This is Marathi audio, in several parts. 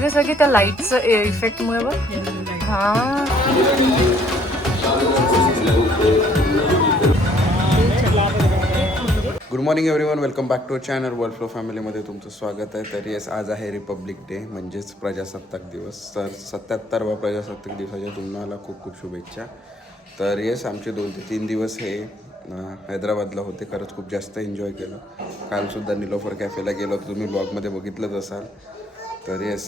दिसतंय का सगळी त्या लाईटचं इफेक्टमुळे बघ. हा good morning everyone, welcome back to channel World Flow फॅमिलीमध्ये तुमचं स्वागत आहे. तर येस, आज आहे रिपब्लिक डे म्हणजेच प्रजासत्ताक दिवस. तर 77वा प्रजासत्ताक दिवसाच्या तुम्हाला खूप खूप शुभेच्छा. तर येस, आमचे 2 ते 3 दिवस हे हैदराबादला होते. खरंच खूप जास्त एन्जॉय केलं. कालसुद्धा निलोफर कॅफेला गेलो होतो, तुम्ही ब्लॉगमध्ये बघितलंच असाल. तर येस,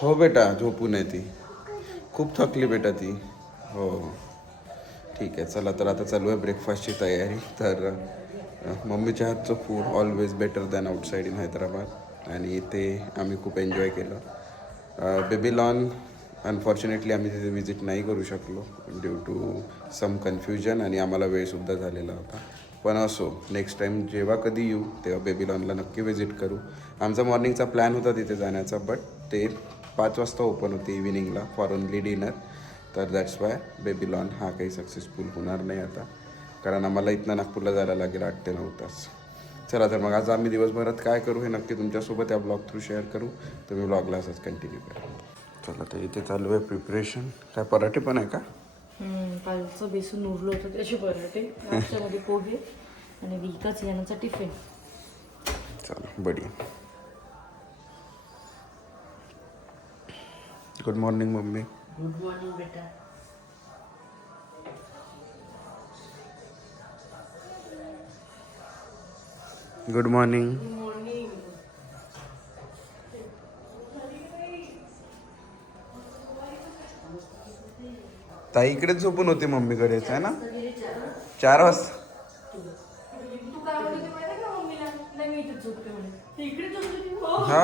हो बेटा झोपून आहे ती, खूप थकली बेटा ती. हो ठीक आहे, चला तर आता चालू आहे ब्रेकफास्टची तयारी. तर मम्मीच्या हातचं food always better than outside in Hyderabad आणि ते आम्ही खूप एन्जॉय केलं. बेबीलॉन अनफॉर्च्युनेटली आम्ही तिथे विजिट नाही करू शकलो ड्यू टू सम कन्फ्युजन आणि आम्हाला वेळसुद्धा झालेला होता. पण असो, नेक्स्ट टाईम जेव्हा कधी येऊ तेव्हा बेबीलॉनला नक्की विजिट करू. आमचा मॉर्निंगचा प्लॅन होता तिथे जाण्याचा, बट ते 5 वाजता ओपन होते इव्हिनिंगला फॉर ओनली डिनर. तर दॅट्स वाय बेबीलॉन हा काही सक्सेसफुल होणार नाही आता, कारण आम्हाला इथनं नागपूरला जायला लागेल 8 ते 9 तास. चला तर मग आज आम्ही दिवसभरात काय करू हे नक्की तुमच्यासोबत या ब्लॉग थ्रू शेअर करू. तुम्ही ब्लॉगला असंच कंटिन्यू करा. चला तर इथे चालू आहे प्रिपरेशन. काय पराठे पण आहे का? कालचं बेसन उरलं होतं त्याचे पराठे, नाश्त्यामध्ये पोहे आणि विकास यांचा टिफिन. चला बढिया. Good morning mummy. Good morning बेटा. Good morning. ताई इकडेच झोपून होती मम्मीकडेच आहे ना 4 वाजता. हा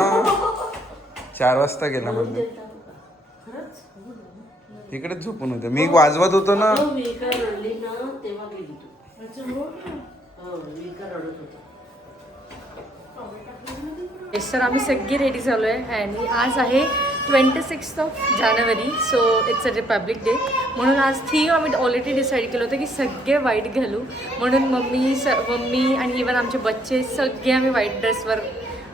4 वाजता गेला मम्मी, इकडेच झोपून होते. मी वाजवत होतो ना. मी काय रडली ना तेव्हा गेली तू. हो मी काय रडत होता. तर आम्ही सगळे रेडी झालो आहे आणि आज आहे 26 जानेवारी. So it's a republic day. म्हणून आज थीम आम्ही ऑलरेडी डिसाईड केलं होतं की सगळे वाईट घालू म्हणून. मम्मी आणि इवन आमचे बच्चे सगळे आम्ही व्हाईट ड्रेसवर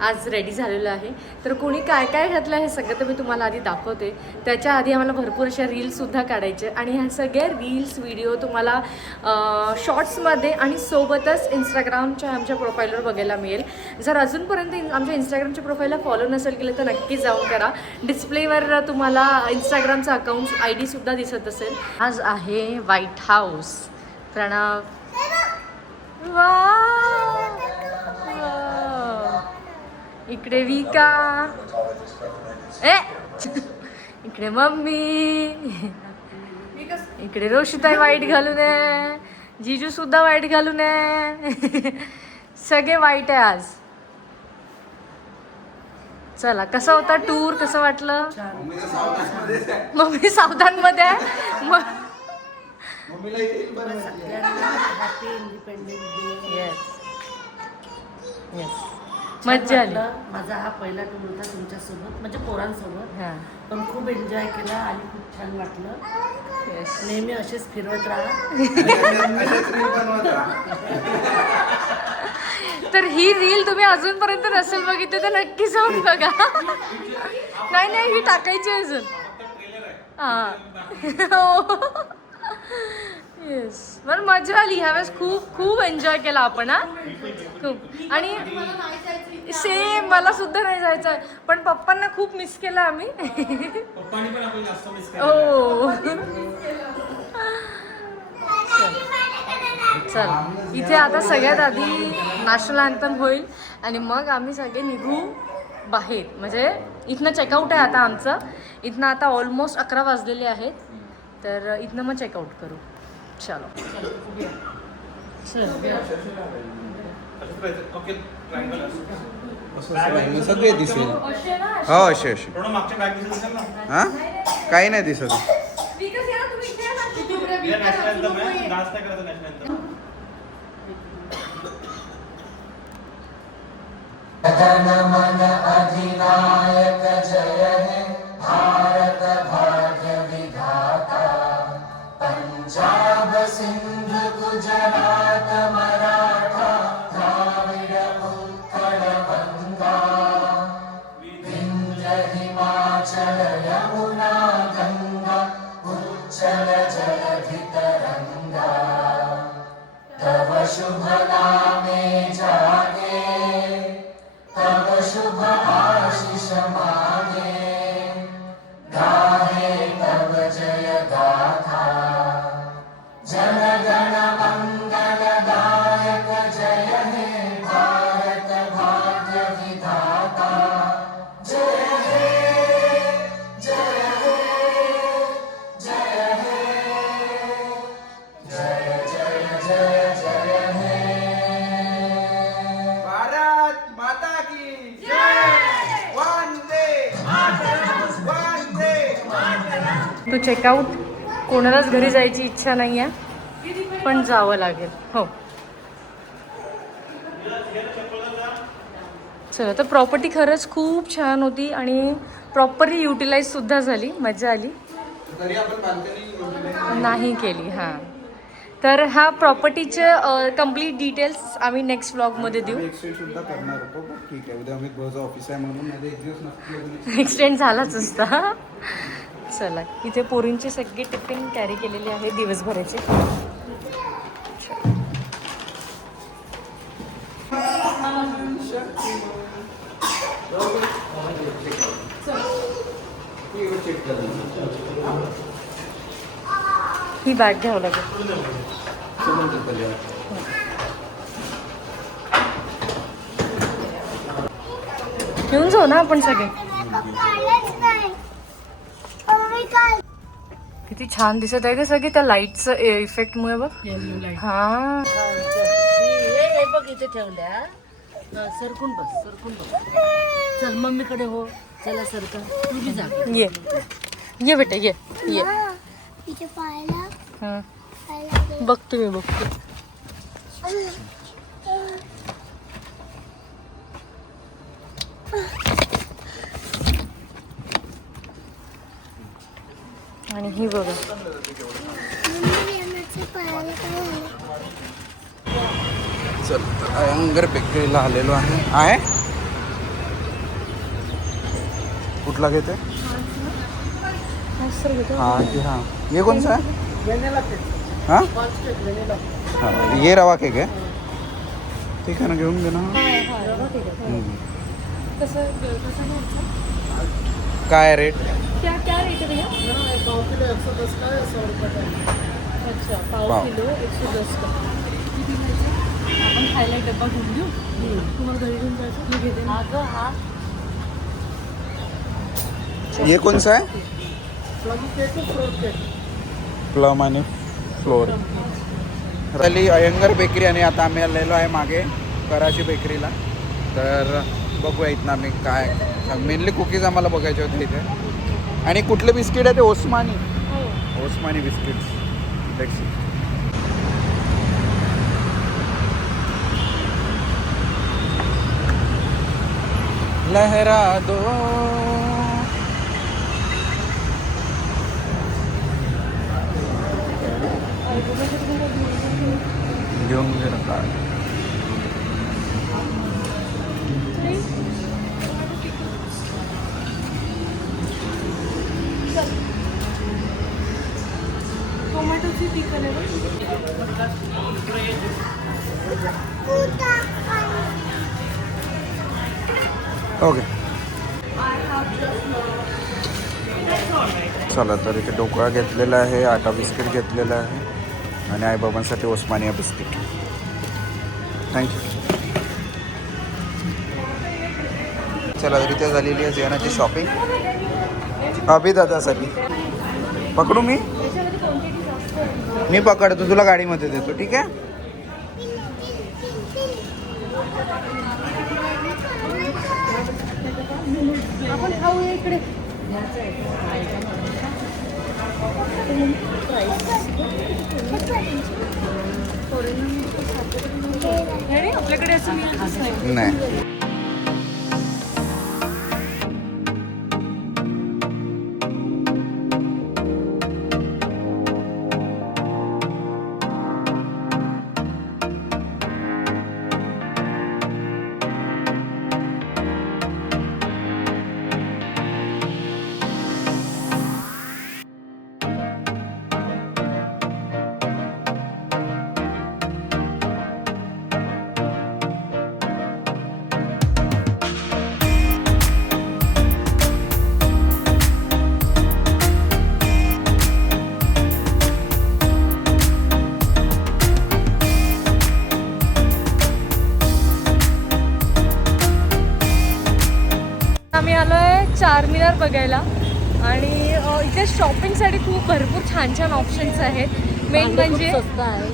आज रेडी झालेलं आहे. तर कोणी काय काय घातलं हे सगळं तर मी तुम्हाला आधी दाखवते. त्याच्या आधी आम्हाला भरपूर अशा रील्ससुद्धा काढायचे आणि ह्या सगळ्या रील्स व्हिडिओ तुम्हाला शॉर्ट्समध्ये आणि सोबतच इंस्टाग्रामच्या आमच्या प्रोफाईलवर बघायला मिळेल. जर अजूनपर्यंत आमच्या इंस्टाग्रामच्या प्रोफाईलला फॉलो नसेल केलं तर नक्की जाऊन करा. डिस्प्लेवर तुम्हाला इंस्टाग्रामचं अकाउंट ID सुद्धा दिसत असेल. आज आहे व्हाईट हाऊस. प्रणव इकडे विका, इकडे मम्मी, इकडे रोशिताई वाईट घालून आहे, जीजू सुद्धा वाईट घालून आहे. सगळे वाईट आहे आज. चला, कसा होता टूर, कसं वाटलं? मम्मी सावधान मध्ये आहे. Happy independence day. Yes yes, मज्जा आली. माझा हा पहिला टूर होता तुमच्यासोबत, म्हणजे पोरांसोबत. हां पण खूप एन्जॉय केला आणि खूप छान वाटलं. येस. नेहमी असेच फिरवत राहा. तर ही रील तुम्ही अजूनपर्यंत नसेल बघितली तर नक्की जाऊन बघा. नाही ही टाकायची अजून. हां येस, पण मजा आली ह्यावेळेस. खूप एन्जॉय केला आपण. खूप. आणि सेम मला सुद्धा नाही जायचं, पण पप्पांना खूप मिस केलं आम्ही. हो चल, इथे आता सगळ्यात आधी नॅशनल अँथम होईल आणि मग आम्ही सगळे निघू बाहेर. म्हणजे इथनं चेकआउट आहे आता आमचं. इथनं आता ऑलमोस्ट 11 वाजलेले आहेत. तर इथनं मग चेकआउट करू. चलो सगळे दिसेल. हो असे हां काही नाही दिसत. जनगण अधिनायक जय हे भारत भाग्य विधाता. Punjab Sindh Gujarat Maratha Dravida Utkal Ganga Vindhya Himachal to checkout. कोणालाच घरी जायची इच्छा नाही आहे पण जावं लागेल. हो चला. तर प्रॉपर्टी खरंच खूप छान होती आणि प्रॉपरली युटिलाइज सुद्धा झाली. मजा आली. नाही केली. हां तर ह्या प्रॉपर्टीचे कम्प्लीट डिटेल्स आम्ही नेक्स्ट व्लॉगमध्ये देऊ. सुद्धा करणार होतो पण ठीक आहे. उद्या आम्ही बस ऑफिस आहे म्हणून माझे एक दिवस नक्की एक्सटेंड झालाच असता. चला इथे पोरींचे सगळे टिफिन कॅरी केलेले आहे दिवसभराचे. ही बॅग घ्यावं लागेल. घेऊन जाऊ ना आपण सगळे. किती छान दिसत आहे का सगळे त्या लाईटचं इफेक्ट मुळे बघ. हा हे बघ इथे ठेवल्या. सरकून बस सरकून बस. चल मम्मीकडे हो. चला सरका. तुझी जागा. ये बेटा ये हा बघतो मी बघतो. आणि ही बघा. चल तर अयंगर बेकरीला आलेलो आहे. कुठला घेते? हाँ जी हाँ. ये कौन सा है? हाँ हाँ ये रवा केक है. ठीक है ना घेऊन घे ना. काय रेट? क्या क्या रेट है भैया? पाव किलो 110 का 100 रुपये का. अच्छा पाव किलो 110 का. आपण खायला एक डब्बा घेऊन घेऊ. तुम्हाला घरी घेऊन जायचं. मी घेते ना. अगं हा ये कौन सा है? प्लम आणि फ्लोर. आली अयंगर बेकरी आणि आता आम्ही आलेलो आहे मागे कराची बेकरीला. तर बघूया इथनं आम्ही काय मेनली कुकीज आम्हाला बघायचे होते इथे. आणि कुठले बिस्किट आहे ते? ओस्मानी. ओस्मानी बिस्किट्स. लहरा दो. घेऊन गेलं काय? टोमॅटोची पिकल आहे. ओके चला. तर इथे ढोकळा घेतलेला आहे, आटा बिस्किट घेतलेला आहे आणि आईबाबांसाठी ओस्मानिया बिस्किट. थँक्यू. चला तर इथे झालेली आहे जेवणाची शॉपिंग. अभिदादासाठी पकडू मी पकडतो. तुला गाडीमध्ये देतो. ठीक आहे. आपण खाऊया इकडे. आपल्याकडे असं मिळतच नाही. आम्ही आलो आहे चारमिनार बघायला आणि इथे शॉपिंगसाठी खूप भरपूर छान छान ऑप्शन्स आहेत. मेन म्हणजे स्वस्त आहे.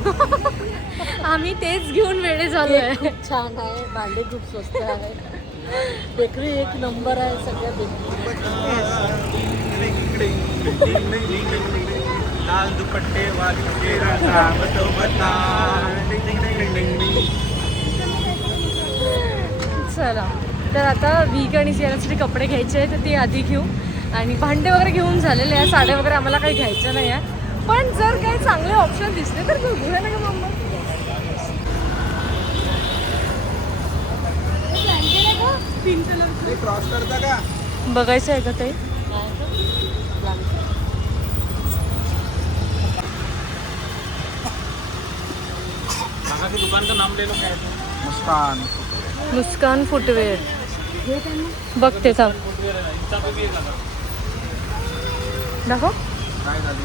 आम्ही तेच घेऊन वेळे झालो आहे. खूप छान आहे. भांडे खूप स्वस्त आहे. बेकरी एक नंबर आहे सगळ्या बेकरी. लाल दुपट्टे वाली तेरा नाम तो बता. चला तर आता वीक आणि सियासाठी कपडे घ्यायचे आहेत तर ते आधी घेऊ आणि भांडे वगैरे घेऊन झालेले आहे. साड्या वगैरे आम्हाला काही घ्यायचं नाही आहे पण जर काही चांगले ऑप्शन दिसले तर बघू ना का मम्मा. क्रॉस करता का बघायचं आहे का ते दुकान का नाम ले लो क्या है मुस्कान मुस्कान फुटवेअर बघते थांब दाखव काय झाली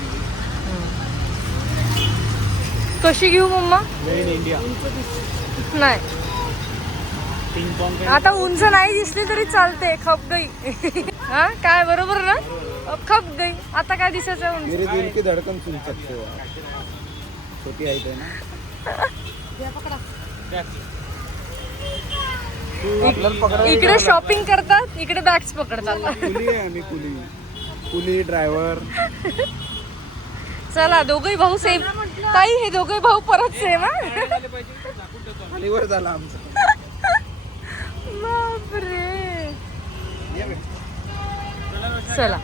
कशी घेऊ मम्मा. मेड इन इंडिया नाही पिंग पॉन्ग आता उंच नाही दिसली तरी चालते. खप गई हा काय बरोबर ना. खप गई आता काय दिसायचं उंच. मेरे दिल की धड़कन सुन सकते हो छोटी आई है ना इकडे शॉपिंग करतात इकडे बॅग्स पकडतात. कुली आहे आम्ही कुली कुली ड्रायव्हर. चला दोघही भाऊ सेम. ताई हे दोघही भाऊ परत सेम हा. खालीवर झाला आमचं. बापरे चला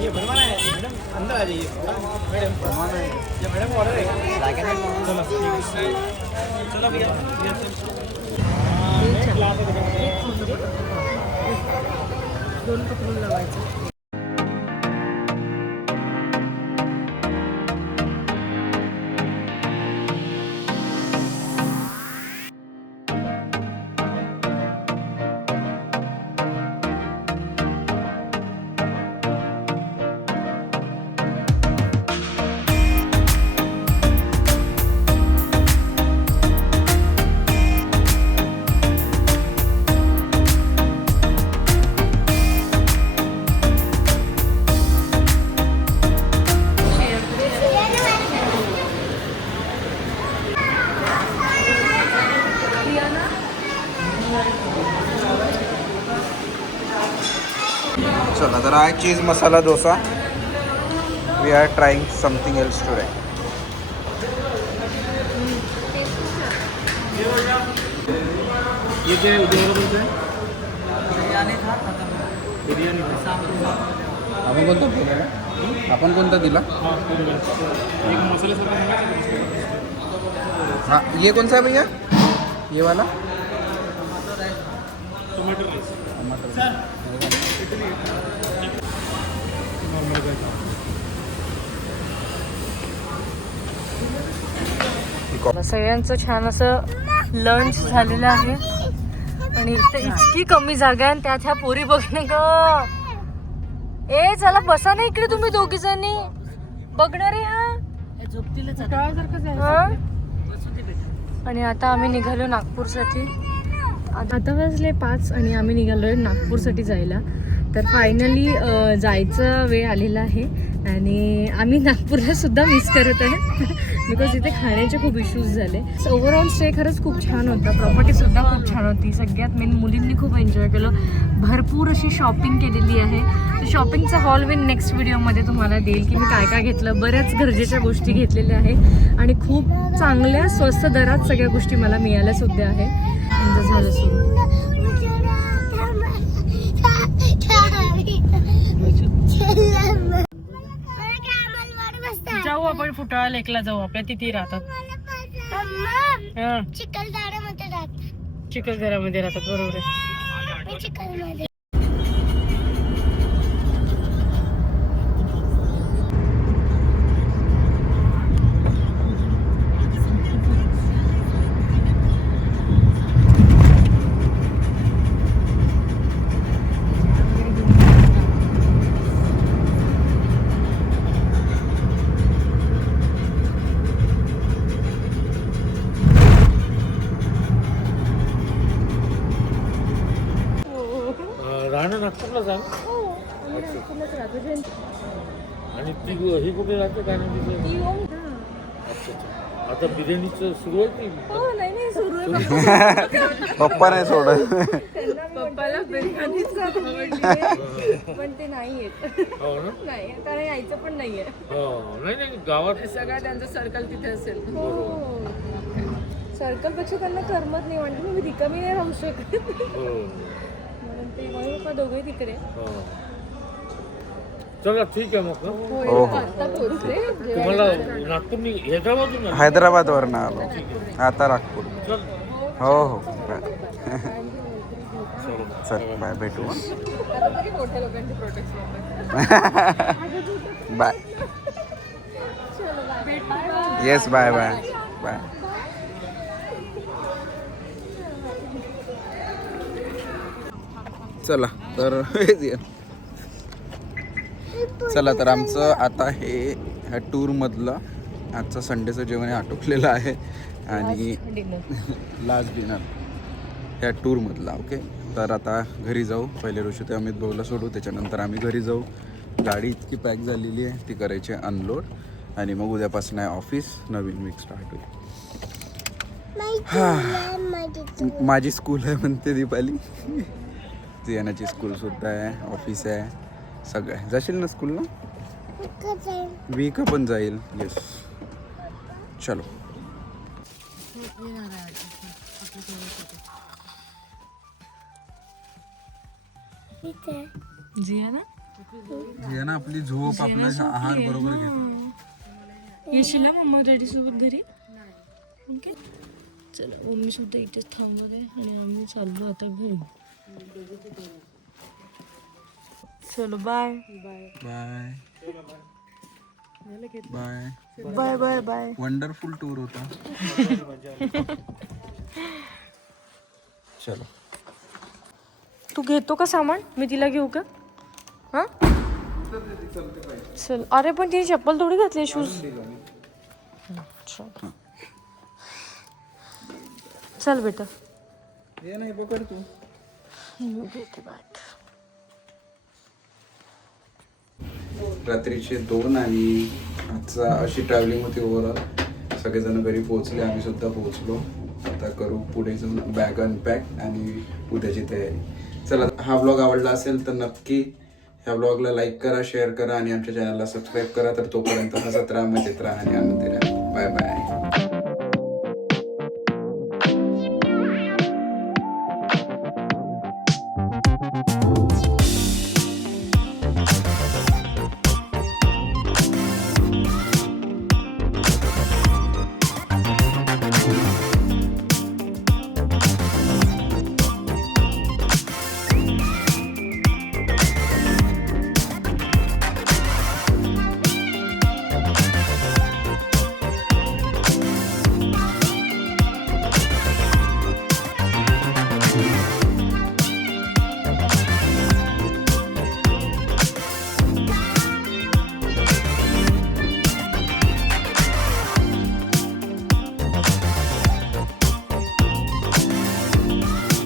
ये बनवाना है मैडम अंदर आ जाइए मैडम बनवाना है ये मैडम ऑर्डर है चलो भैया दोन पकडून लावायचं. चला तर आहे cheese masala dosa. We are trying something else today. ये क्या उद्या बोलते हैं बिर्याणी आपण कोणता दिला आपण कोणता दिला एक मसाले हाँ ये कौन सा है भैया ये वाला टोमॅटो राईस सगळ्यांचं छान असं लंच झालेलं आहे आणि इथं इतकी कमी जागा आहे आणि त्यात ह्या पोरी बघणे ग. ए चला बसा ना इकडे तुम्ही दोघी जणी बघणारे हा. आणि आता आम्ही निघालो नागपूरसाठी. आता वाजले 5 आणि आम्ही निघालोय नागपूरसाठी जायला. तर फायनली जायचा वेळ आलेला आहे आणि आम्ही नागपूरला सुद्धा मिस करत आहे बिकॉज इथे खाण्याचे खूप इश्यूज झाले. ओव्हरऑल स्टे खरंच खूप छान होता. प्रॉपर्टीसुद्धा खूप छान होती. सगळ्यात मेन मुलींनी खूप एन्जॉय केलं. भरपूर अशी शॉपिंग केलेली आहे. तर शॉपिंगचा हॉल मी नेक्स्ट व्हिडिओमध्ये तुम्हाला देईल की मी काय काय घेतलं. बऱ्याच गरजेच्या गोष्टी घेतलेल्या आहे आणि खूप चांगल्या स्वस्त दरात सगळ्या गोष्टी मला मिळाल्या सुद्धा आहे. झालं सुरू जाऊ आपण फुटाळा लेकला जाऊ. आपल्या तिथे राहतात चिखलदऱ्यामध्ये राहतात बरोबर आहे. राहणं नागपूरला जा आणि ती ही कुठे राहते काय नाही तिथे. अच्छा अच्छा आता बिर्याणीचं सुरू आहे की नाही सुरू पप्पा नाही सोडत. पप्पाला बिर्याणीच आवडली पण ते नाही येत. नाही कारण यायचं पण नाहीये. नाही गावात सगळं त्यांचं सर्कल तिथे असेल. सर्कल पेक्षा त्यांना करमत नाही म्हणजे मी रिकामी नाही राहू शकत म्हणून ते मम्मी पप्पा दोघे तिकडे. चला ठीक आहे मग. हो आता पोहोचले तुम्हाला नागपूर हैदराबादून हैदराबाद वरनं आलो आता नागपूर. हो हो चल बाय भेटू. मोठ्या लोकांचे protect bye. Yes bye bye bye. चला तर चला तर आमचं आता हे ह्या टूरमधलं आजचं संडेचं जेवण हे आटोपलेलं आहे आणि लास्ट डिनर ह्या टूरमधला. ओके तर आता घरी जाऊ. पहिले ऋषी ते अमित भाऊला सोडू त्याच्यानंतर आम्ही घरी जाऊ. गाडी इतकी पॅक झालेली आहे ती करायची अनलोड आणि मग उद्यापासून आहे ऑफिस. नवीन वीक स्टार्ट होईल. माझी स्कूल आहे म्हणते दीपाली. जियानाची स्कूलसुद्धा आहे ऑफिस आहे सगळं आहे. जाशील ना स्कूलला? वीक पण जाईल. येस चलो. जियाना आपली झोप आपला आहार बरोबर घेतो. येशील ना मम्मा डॅडी सोबत घरी? ओके चला मम्मी सुद्धा इथेच थांबत आहे आणि आम्ही चाललो आता घरी. चलो bye bye bye bye bye bye. Wonderful tour होता. चलो. तू घेतो का सामान? मी तिला घेऊ का? हां चल. अरे पण तिने चप्पल थोडी घातली शूज. चल बेटा. ये नाही पकड तू. रात्रीचे 2 आणि आजचा अशी ट्रॅव्हलिंग होती ओव्हरऑल. सगळेजण घरी पोहोचले आम्ही सुद्धा पोहोचलो. आता करू पुढे जाऊन बॅग अनपॅक आणि उद्याची तयारी. चला हा ब्लॉग आवडला असेल तर नक्की ह्या ब्लॉगला लाईक करा शेअर करा आणि आमच्या चॅनलला सबस्क्राईब करा. तर तोपर्यंत हसत राहा मजेत राहा आणि आनंदी राहा. Bye bye.